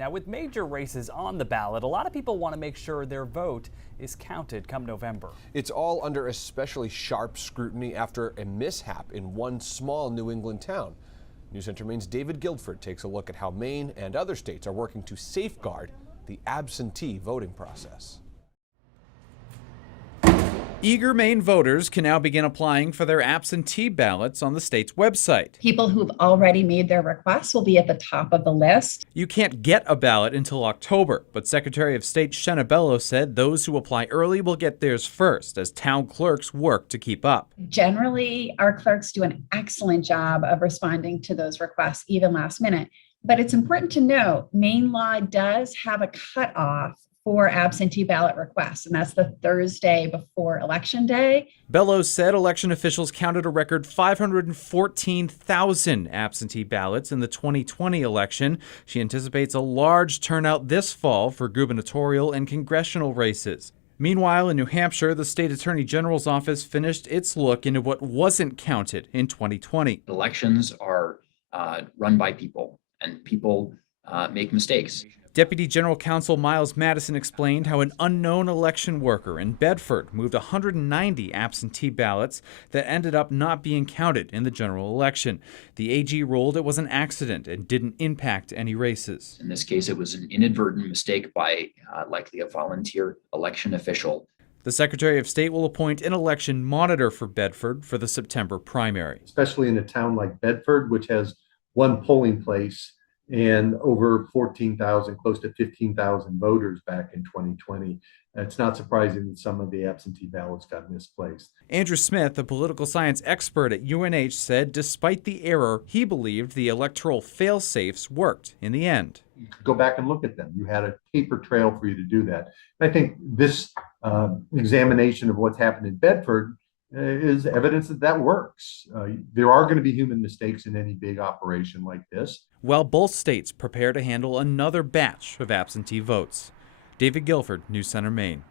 Now, with major races on the ballot, a lot of people want to make sure their vote is counted come November. It's all under especially sharp scrutiny after a mishap in one small New England town. News Center Maine's David Guilford takes a look at how Maine and other states are working to safeguard the absentee voting process. Eager Maine voters can now begin applying for their absentee ballots on the state's website. People who've already made their requests will be at the top of the list. You can't get a ballot until October, but Secretary of State Shenna Bello said those who apply early will get theirs first as town clerks work to keep up. Generally, our clerks do an excellent job of responding to those requests, even last minute. But it's important to note, Maine law does have a cutoff for absentee ballot requests, and that's the Thursday before Election Day. Bello said election officials counted a record 514,000 absentee ballots in the 2020 election. She anticipates a large turnout this fall for gubernatorial and congressional races. Meanwhile, in New Hampshire, the state attorney general's office finished its look into what wasn't counted in 2020. Elections are run by people, and people make mistakes. Deputy General Counsel Miles Madison explained how an unknown election worker in Bedford moved 190 absentee ballots that ended up not being counted in the general election. The AG ruled it was an accident and didn't impact any races. In this case, it was an inadvertent mistake by likely a volunteer election official. The Secretary of State will appoint an election monitor for Bedford for the September primary. Especially in a town like Bedford, which has one polling place and over 14,000, close to 15,000 voters back in 2020. It's not surprising that some of the absentee ballots got misplaced. Andrew Smith, a political science expert at UNH, said despite the error, he believed the electoral fail-safes worked in the end. You could go back and look at them. You had a paper trail for you to do that. And I think this examination of what's happened in Bedford is evidence that that works. There are going to be human mistakes in any big operation like this. While both states prepare to handle another batch of absentee votes. David Guilford, News Center, Maine.